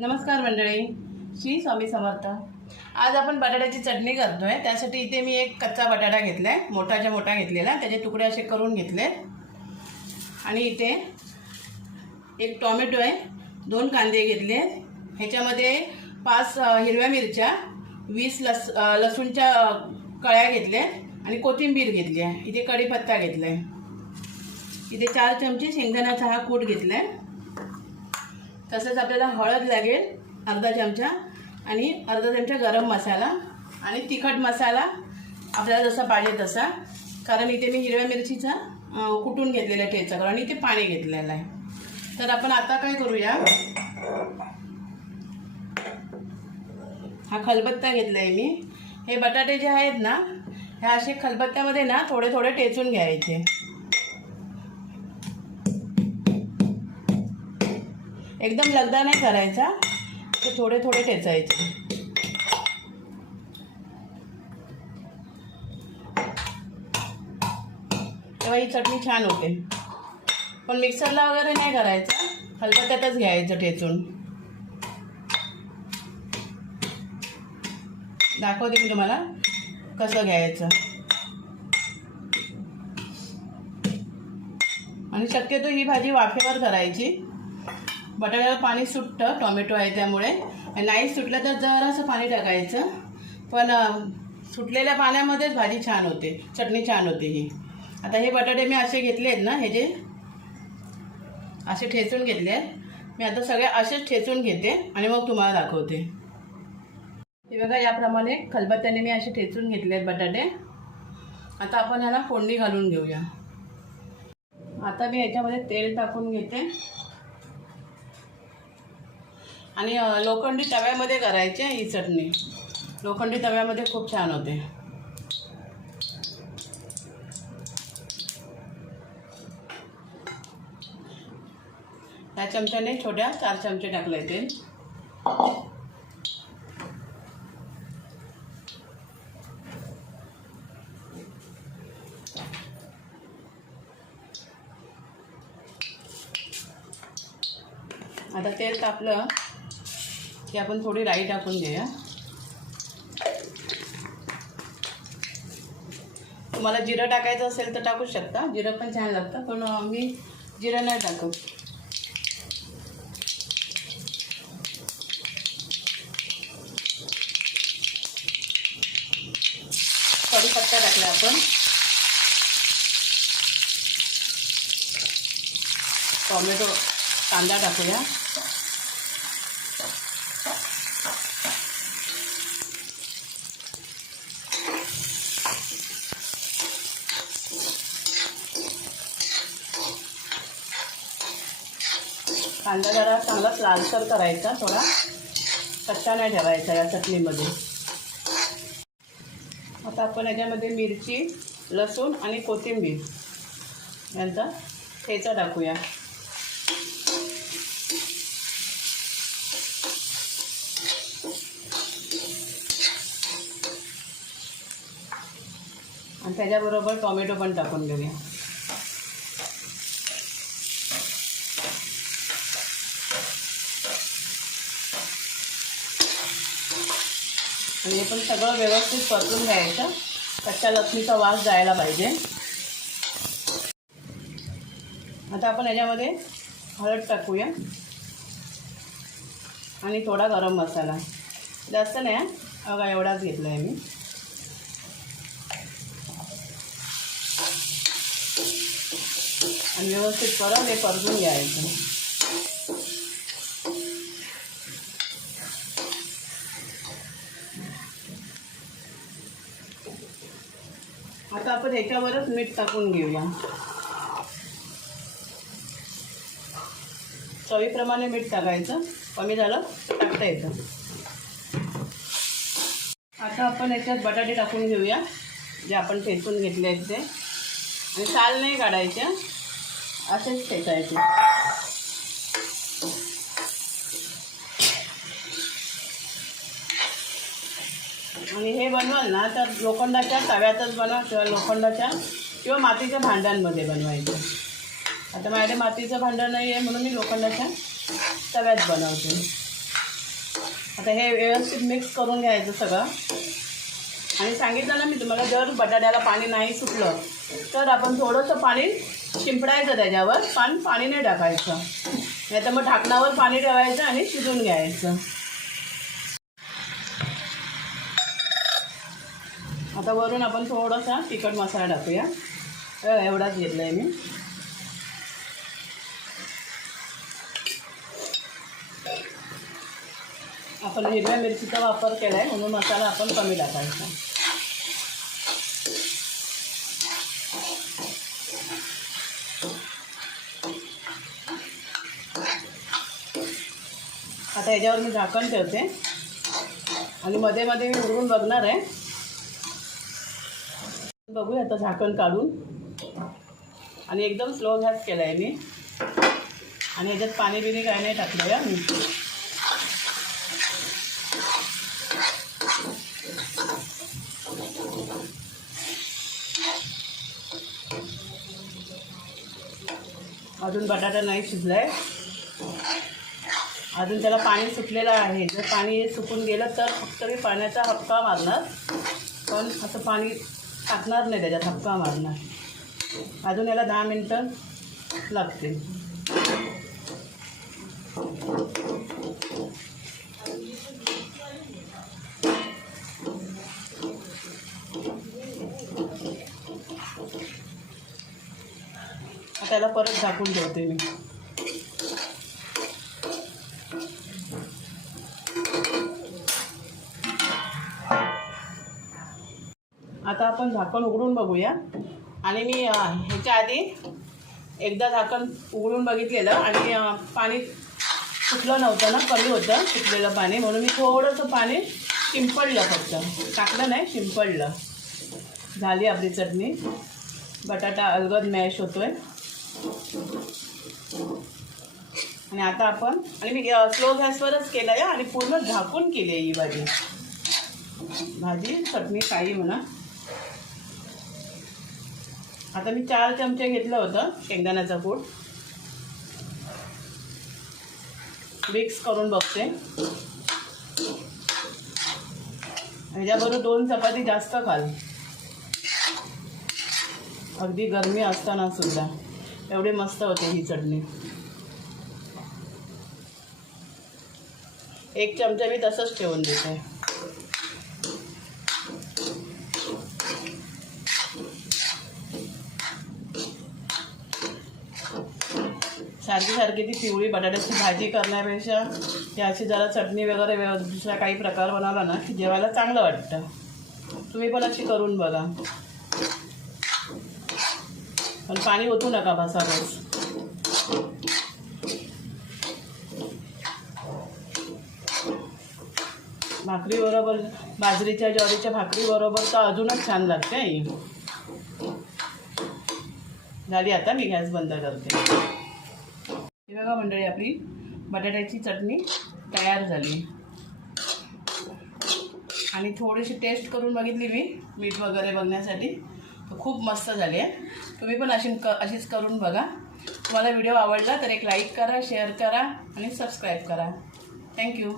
नमस्कार मंडळी श्री स्वामी समर्थ. आज आपण बटाट्याची चटणी करतोय. त्यासाठी इथे मी एक कच्चा बटाटा घेतला आहे मोठाच्या मोठा घेतलेला. त्याचे तुकडे असे करून घेतले. आणि इथे एक टॉमॅटो आहे दोन कांदे घेतले. ह्याच्यामध्ये पाच हिरव्या मिरच्या वीस लस लसूणच्या कळ्या घेतल्या आणि कोथिंबीर घेतली आहे. इथे कढीपत्ता घेतला आहे इथे चार चमचे शेंगदाण्याचा हा कूट घेतला आहे तसंच आपल्याला हळद लागेल अर्धा चमचा आणि अर्धा चमचा गरम मसाला आणि तिखट मसाला आपल्याला जसा पाहिजे तसा. कारण इथे मी हिरव्या मिरचीचा कुटून घेतलेला ठेचा करून आणि इथे पाणी घेतलेलं आहे. तर आपण आता काय करूया? हा खलबत्ता घेतला आहे मी. हे बटाटे जे आहेत ना हे असे खलबत्त्यामध्ये ना थोडे थोडे टेचून घ्यायचे. एकदम लगदा नाही करायचा ते थोडे थोडे ठेचायचे. तेव्हा ही चटणी छान होते. पण मिक्सरला वगैरे नाही करायचं त्यातच घ्यायचं ठेचून. दाखवते मी तुम्हाला कसं घ्यायचं. आणि शक्यतो ही भाजी वाफेवर करायची. बटाट्याला पाणी सुटतं टोमॅटो आहे त्यामुळे. आणि नाही सुटलं तर जरासं पाणी टाकायचं. पण सुटलेल्या पाण्यामध्येच भाजी छान होते. चटणी छान होते ही. आता हे बटाटे मी असे घेतले आहेत ना हे जे असे ठेचून घेतले आहेत. मी आता सगळे असेच ठेचून घेते आणि मग तुम्हाला दाखवते. हे बघा याप्रमाणे खलबत्त्याने मी असे ठेचून घेतले आहेत बटाटे. आता आपण ह्याला फोडणी घालून घेऊया. आता मी याच्यामध्ये तेल टाकून घेते. आणि लोखंडी तव्यामध्ये करायची ही चटणी. लोखंडी तव्यामध्ये खूप छान होते. त्या चमच्याने छोट्या चार चमचे टाकले ते आता तेल तापलं. की आपण थोडी राई टाकून घेऊया. तुम्हाला जिरं टाकायचं असेल तर टाकू शकता. जिरं पण छान लागतं पण मी जिरं नाही टाकू कढीपत्ता टाकला आपण. टोमॅटो कांदा टाकूया. कांदा जरा चांगलाच लालसर करायचा थोडा कच्चा नाही ठेवायचा या चटणीमध्ये. आता आपण याच्यामध्ये मिरची लसूण आणि कोथिंबीर यांचा ठेचा टाकूया. आणि त्याच्याबरोबर टोमॅटो पण टाकून घेऊया. पण सगळं व्यवस्थित परतून घ्यायचं. कच्च्या लक्ष्मीचा वास जायला पाहिजे. आता आपण याच्यामध्ये हळद टाकूया. आणि थोडा गरम मसाला. जास्त नाही अगा एवढाच घेतला आहे मी. आणि व्यवस्थित परत हे परतून घ्यायचं. तर ह्याच्यावरच मीठ टाकून घेऊया. चवीप्रमाणे मीठ टाकायचं. कमी झालं टाकता येतं. आता आपण याच्यात बटाटे टाकून घेऊया जे आपण ठेचून घेतले आहेत ते. आणि साल नाही काढायचे असेच ठेचायचे. आणि हे बनवाल ना तर लोखंडाच्या तव्यातच बनवा किंवा लोखंडाच्या किंवा मातीच्या भांड्यांमध्ये बनवायचं. आता माझ्याकडे मातीचं भांडं नाही आहे म्हणून मी लोखंडाच्या तव्यात बनवते. आता हे व्यवस्थित मिक्स करून घ्यायचं सगळं. आणि सांगितलं ना मी तुम्हाला जर बटाट्याला पाणी नाही सुटलं तर आपण थोडंसं पाणी शिंपडायचं त्याच्यावर. पण पाणी नाही टाकायचं नाही तर मग ढाकणावर पाणी ठेवायचं आणि शिजून घ्यायचं. आता वरून आपण थोडासा तिखट मसाला टाकूया. एवढाच घेतला आहे मी. आपण हिरव्या मिरचीचा वापर केला आहे म्हणून मसाला आपण कमी टाकायचा. आता याच्यावर मी झाकण ठेवते. आणि मध्ये मध्ये मी उघडून बघणार आहे. बघूया आता झाकण काढून. आणि एकदम स्लो गॅस केला आहे मी. आणि याच्यात पाणी बिणी काय नाही टाकलं आहे मी अजून बटाटा नाही शिजला आहे अजून त्याला पाणी सुटलेलं आहे. जर पाणी सुकून गेलं तर फक्त मी पाण्याचा हपका मारणार. पण असं पाणी टाकणार नाही त्याच्यात हपका मारणार. अजून याला दहा मिनटं लागते त्याला परत झाकून ठेवते मी आता आपण झाकण उघडून बघूया. आणि मी ह्याच्या आधी एकदा झाकण उघडून बघितलेलं आणि पाणी सुटलं नव्हतं ना कमी होतं सुटलेलं पाणी. म्हणून मी थोडंसं पाणी शिंपडलं फक्त. टाकलं नाही शिंपडलं झाली आपली चटणी. बटाटा अलगद मॅश होतोय. आणि आता आपण आणि मी स्लो गॅसवरच केलं आहे आणि पूर्ण झाकून केली आहे ही भाजी. भाजी चटणी काही म्हणा. आता मी चार चमचे घेतलं होतं शेंगदाण्याचा कूट. मिक्स करून बघते. ह्याच्याबरोबर दोन चपाती जास्त खाल. अगदी गरमी असताना सुद्धा. एवढी मस्त होते ही चटणी. एक चमचा मी तसंच ठेवून देते. सारखी ती पिवळी बटाट्याची भाजी करण्यापेक्षा याची जरा चटणी वगैरे व्यव दुसरा काही प्रकार बनवला ना की जेवायला चांगलं वाटतं. तुम्ही पण अशी करून बघा. पण पाणी ओतू नका बसा बस भाकरी बरोबर बाजरीच्या ज्वारीच्या भाकरी बरोबर तर अजूनच छान लागते झाली आता मी गॅस बंद करते. बघा मंडळी आपली बटाट्याची चटणी तयार झाली. आणि थोडीशी टेस्ट करून बघितली मी मीठ वगैरे बघण्यासाठी. तर खूप मस्त झाली आहे. तुम्ही पण अशी क अशीच करून बघा. तुम्हाला व्हिडिओ आवडला तर एक लाईक करा शेअर करा आणि सबस्क्राईब करा. थँक्यू